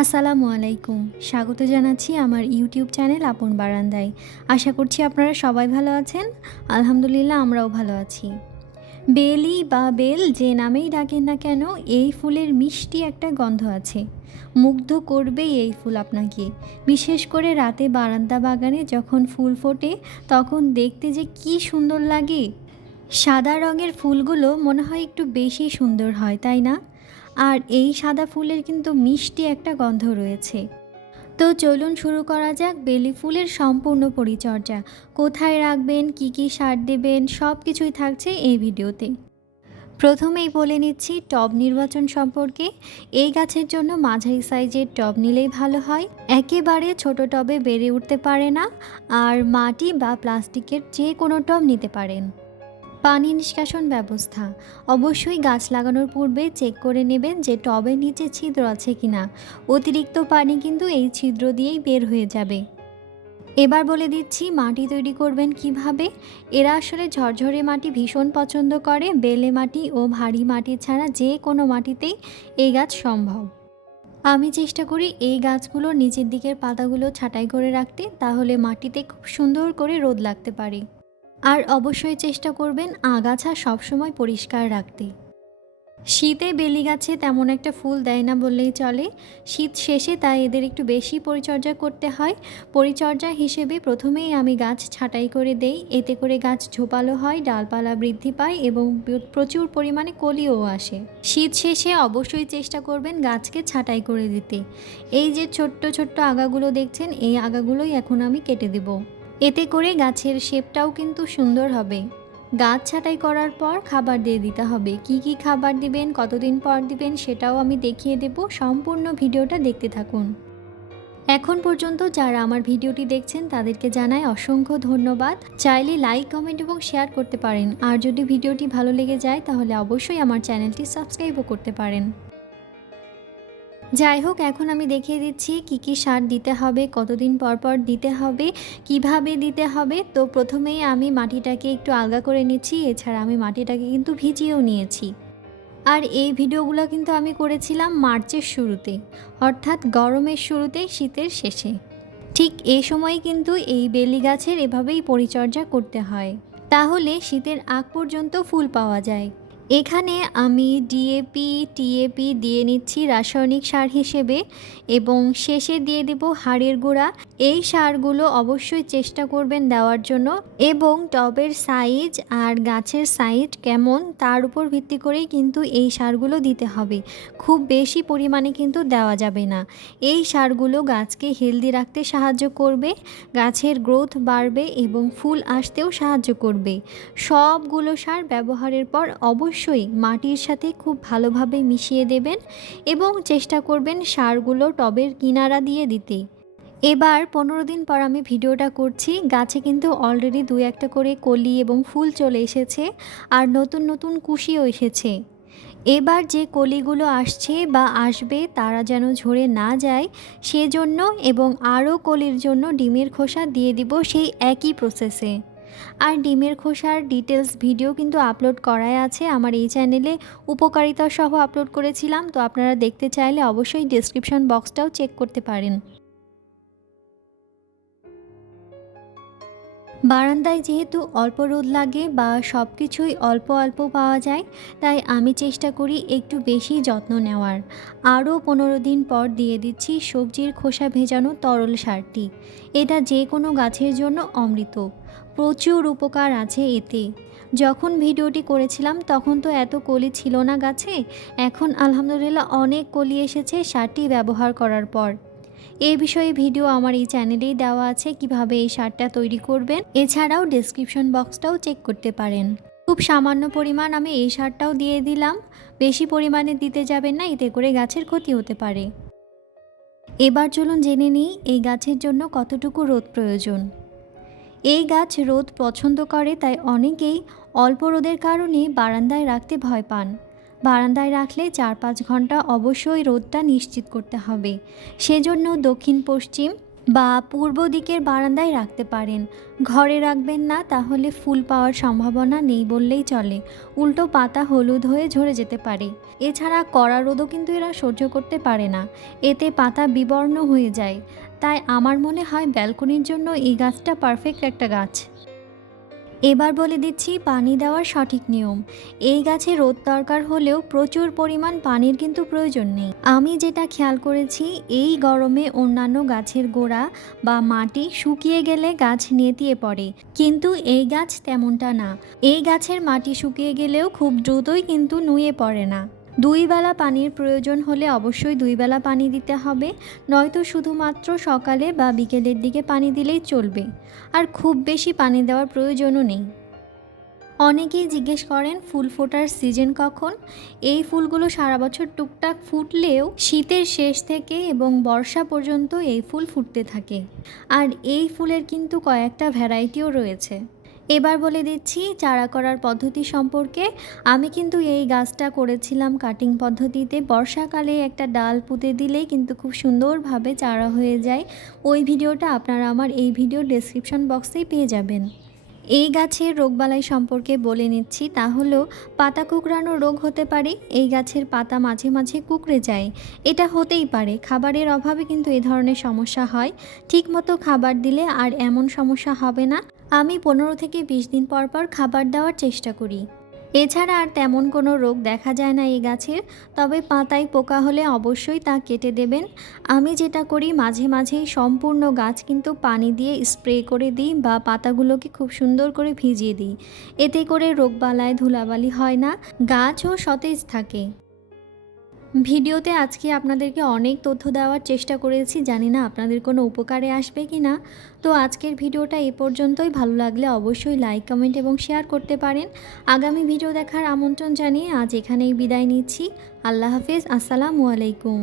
আসসালামু আলাইকুম। স্বাগত জানাচ্ছি আমার ইউটিউব চ্যানেল আপন বারান্দায়। আশা করছি আপনারা সবাই ভালো আছেন। আলহামদুলিল্লাহ আমরাও ভালো আছি। বেলি বা বেল যে নামেই ডাকেন না কেন, এই ফুলের মিষ্টি একটা গন্ধ আছে। মুগ্ধ করবেই এই ফুল আপনাকে। বিশেষ করে রাতে বারান্দা বাগানে যখন ফুল ফোটে, তখন দেখতে যে কি সুন্দর লাগে। সাদা রঙের ফুলগুলো মনে হয় একটু বেশি সুন্দর হয়, তাই না? আর এই সাদা ফুলের কিন্তু মিষ্টি একটা গন্ধ রয়েছে। তো চলুন শুরু করা যাক বেলি ফুলের সম্পূর্ণ পরিচর্যা। কোথায় রাখবেন, কি কি সার দেবেন সব কিছুই থাকছে এই ভিডিওতে। প্রথমেই বলে নিচ্ছি টব নির্বাচন সম্পর্কে। এই গাছের জন্য মাঝারি সাইজের টব নিলেই ভালো হয়। একেবারে ছোট টবে বেড়ে উঠতে পারে না। আর মাটি বা প্লাস্টিকের যে কোনো টব নিতে পারেন। পানি নিষ্কাশন ব্যবস্থা। অবশ্যই গাছ লাগানোর পূর্বে চেক করে নেবেন যে টবের নিচে ছিদ্র আছে কিনা। অতিরিক্ত পানি কিন্তু এই ছিদ্র দিয়েই বের হয়ে যাবে। এবার বলে দিচ্ছি, মাটি তৈরি করবেন কীভাবে? এরা আসলে ঝরঝরে মাটি ভীষণ পছন্দ করে, বেলে মাটি ও ভারী মাটি ছাড়া যে কোনো মাটিতেই এই গাছ সম্ভব। আমি চেষ্টা করি এই গাছগুলোর নিচের দিকের পাতাগুলো ছাঁটাই করে রাখতে, তাহলে মাটিতে খুব সুন্দর করে রোদ লাগতে পারে। আর অবশ্যই চেষ্টা করবেন আগাছা সবসময় পরিষ্কার রাখতে। শীতে বেলি গাছে তেমন একটা ফুল দেয় না বললেই চলে। শীত শেষে তাই এদের একটু বেশি পরিচর্যা করতে হয়। পরিচর্যা হিসেবে প্রথমেই আমি গাছ ছাঁটাই করে দেই। এতে করে গাছ ঝোপালো হয়, ডালপালা বৃদ্ধি পায় এবং প্রচুর পরিমাণে কলিও আসে। শীত শেষে অবশ্যই চেষ্টা করবেন গাছকে ছাঁটাই করে দিতে। এই যে ছোট্ট ছোট্ট আগাগুলো দেখছেন, এই আগাগুলোই এখন আমি কেটে দেবো। এতে করে গাছের শেপটাও কিন্তু সুন্দর হবে। গাছ ছাঁটাই করার পর খাবার দিয়ে দিতে হবে। কি কি খাবার দিবেন, কতদিন পর দিবেন সেটাও আমি দেখিয়ে দেব। সম্পূর্ণ ভিডিওটা দেখতে থাকুন। এখন পর্যন্ত যারা আমার ভিডিওটি দেখছেন, তাদেরকে জানাই অসংখ্য ধন্যবাদ। চাইলে লাইক, কমেন্ট এবং শেয়ার করতে পারেন। আর যদি ভিডিওটি ভালো লেগে যায়, তাহলে অবশ্যই আমার চ্যানেলটি সাবস্ক্রাইবও করতে পারেন। যাই হোক, এখন আমি দেখিয়ে দিচ্ছি কি কি সার দিতে হবে, কতদিন পর পর দিতে হবে, কীভাবে দিতে হবে। তো প্রথমেই আমি মাটিটাকে একটু আলগা করে নিচ্ছি, এছাড়া আমি মাটিটাকে কিন্তু ভিজিয়েও নিয়েছি। আর এই ভিডিওগুলো কিন্তু আমি করেছিলাম মার্চের শুরুতে, অর্থাৎ গরমের শুরুতে, শীতের শেষে। ঠিক এই সময় কিন্তু এই বেলি গাছের এভাবেই পরিচর্যা করতে হয়। তাহলে শীতের আগ পর্যন্ত ফুল পাওয়া যায়। এখানে আমি ডিএপি টিএপি দিয়ে নিচ্ছি রাসায়নিক সার হিসেবে এবং শেষে দিয়ে দেব হাড়ের গুঁড়া। এই সারগুলো অবশ্যই চেষ্টা করবেন দেওয়ার জন্য এবং টবের সাইজ আর গাছের সাইজ কেমন তার উপর ভিত্তি করেই কিন্তু এই সারগুলো দিতে হবে। খুব বেশি পরিমাণে কিন্তু দেওয়া যাবে না। এই সারগুলো গাছকে হেলদি রাখতে সাহায্য করবে, গাছের গ্রোথ বাড়বে এবং ফুল আসতেও সাহায্য করবে। সবগুলো সার ব্যবহারের পর অবশ্যই অবশ্যই মাটির সাথে খুব ভালোভাবে মিশিয়ে দেবেন এবং চেষ্টা করবেন সারগুলো টবের কিনারা দিয়ে দিতে। এবার পনেরো দিন পর আমি ভিডিওটা করছি। গাছে কিন্তু অলরেডি দু একটা করে কলি এবং ফুল চলে এসেছে আর নতুন নতুন কুশিও এসেছে। এবার যে কলিগুলো আসছে বা আসবে তারা যেন ঝরে না যায়, সেজন্য এবং আরও কলির জন্য ডিমের খোসা দিয়ে দিব সেই একই প্রসেসে আর ডিমের খোসার ডিটেলস ভিডিও কিন্তু আপলোড করাই আছে আমার এই চ্যানেলে উপকারিতা সহ আপলোড করেছিলাম, তো আপনারা দেখতে চাইলে অবশ্যই ডিসক্রিপশন বক্সটাও চেক করতে পারেন। বারান্দায় যেহেতু অল্প রোদ লাগে বা সব কিছুই অল্প অল্প পাওয়া যায়, তাই আমি চেষ্টা করি একটু বেশি যত্ন নেওয়ার। আরও পনেরো দিন পর দিয়ে দিচ্ছি সবজির খোসা ভেজানো তরল সারটি। এটা যে কোনো গাছের জন্য অমৃত। প্রচুর উপকার আছে এতে। যখন ভিডিওটি করেছিলাম, তখন তো এত কলি ছিল না গাছে। এখন আলহামদুলিল্লাহ অনেক কলি এসেছে সারটি ব্যবহার করার পর। এই বিষয়ে ভিডিও আমার এই চ্যানেলেই দেওয়া আছে, কীভাবে এই সারটা তৈরি করবেন। এছাড়াও ডিসক্রিপশন বক্সটাও চেক করতে পারেন। খুব সামান্য পরিমাণ আমি এই সারটাও দিয়ে দিলাম। বেশি পরিমাণে দিতে যাবেন না, এতে করে গাছের ক্ষতি হতে পারে। এবার চলুন জেনে নিই, এই গাছের জন্য কতটুকু রোদ প্রয়োজন। এই গাছ রোদ পছন্দ করে, তাই অনেকেই অল্প রোদের কারণে বারান্দায় রাখতে ভয় পান। বারান্দায় রাখলে চার পাঁচ ঘণ্টা অবশ্যই রোদটা নিশ্চিত করতে হবে। সেজন্য দক্ষিণ, পশ্চিম বা পূর্ব দিকের বারান্দায় রাখতে পারেন। ঘরে রাখবেন না, তাহলে ফুল পাওয়ার সম্ভাবনা নেই বললেই চলে। উল্টো পাতা হলুদ হয়ে ঝরে যেতে পারে। এছাড়া কড়া রোদও কিন্তু এরা সহ্য করতে পারে না। এতে পাতা বিবর্ণ হয়ে যায়। তাই আমার মনে হয় ব্যালকনির জন্য এই গাছটা পারফেক্ট একটা গাছ। এবার বলে দিচ্ছি পানি দেওয়ার সঠিক নিয়ম। এই গাছে রোদ দরকার হলেও প্রচুর পরিমাণ পানির কিন্তু প্রয়োজন নেই। আমি যেটা খেয়াল করেছি, এই গরমে অন্যান্য গাছের গোড়া বা মাটি শুকিয়ে গেলে গাছ নেতিয়ে পড়ে। কিন্তু এই গাছ তেমনটা না। এই গাছের মাটি শুকিয়ে গেলেও খুব দ্রুতই কিন্তু নুয়ে পড়ে না। দুই বেলা পানির প্রয়োজন হলে অবশ্যই দুই বেলা পানি দিতে হবে, নয়তো শুধুমাত্র সকালে বা বিকেলের দিকে পানি দিলেই চলবে। আর খুব বেশি পানি দেওয়ার প্রয়োজনও নেই। অনেকেই জিজ্ঞেস করেন, ফুল ফোটার সিজন কখন? এই ফুলগুলো সারা বছর টুকটাক ফুটলেও শীতের শেষ থেকে এবং বর্ষা পর্যন্ত এই ফুল ফুটতে থাকে। আর এই ফুলের কিন্তু কয়েকটা ভ্যারাইটিও রয়েছে। এবার বলে দিচ্ছি, চারা করার পদ্ধতি সম্পর্কে। আমি কিন্তু এই গাছটা করেছিলাম কাটিং পদ্ধতিতে। বর্ষাকালে একটা ডাল পুঁতে দিলেই কিন্তু খুব সুন্দরভাবে চারা হয়ে যায়। ওই ভিডিওটা আপনারা আমার এই ভিডিওর ডেসক্রিপশন বক্সেই পেয়ে যাবেন। এই গাছের রোগবালাই সম্পর্কে বলে নিচ্ছি, তা হলো পাতা কুকড়ানো রোগ হতে পারে। এই গাছের পাতা মাঝে মাঝে কুকড়ে যায়। এটা হতেই পারে, খাবারের অভাবে কিন্তু এ ধরনের সমস্যা হয়। ঠিকমতো খাবার দিলে আর এমন সমস্যা হবে না। আমি পনেরো থেকে বিশ দিন পর পর খাবার দেওয়ার চেষ্টা করি। এছাড়া আর তেমন কোনো রোগ দেখা যায় না এই গাছের, তবে পাতায় পোকা হলে অবশ্যই তা কেটে দেবেন। আমি যেটা করি, মাঝে মাঝেই সম্পূর্ণ গাছ কিন্তু পানি দিয়ে স্প্রে করে দিই বা পাতাগুলোকে খুব সুন্দর করে ভিজিয়ে দিই। এতে করে রোগবালায় ধুলাবালি হয় না, গাছও সতেজ থাকে। ভিডিওতে আজকে আপনাদেরকে অনেক তথ্য দেওয়ার চেষ্টা করেছি, জানি না আপনাদের কোনো উপকারে আসবে কি না। তো আজকের ভিডিওটা এ পর্যন্তই, ভালো লাগলে অবশ্যই লাইক কমেন্ট এবং শেয়ার করতে পারেন। আগামী ভিডিও দেখার আমন্ত্রণ জানিয়ে আজ এখানেই বিদায় নিচ্ছি। আল্লাহ হাফেজ, আসসালামু আলাইকুম।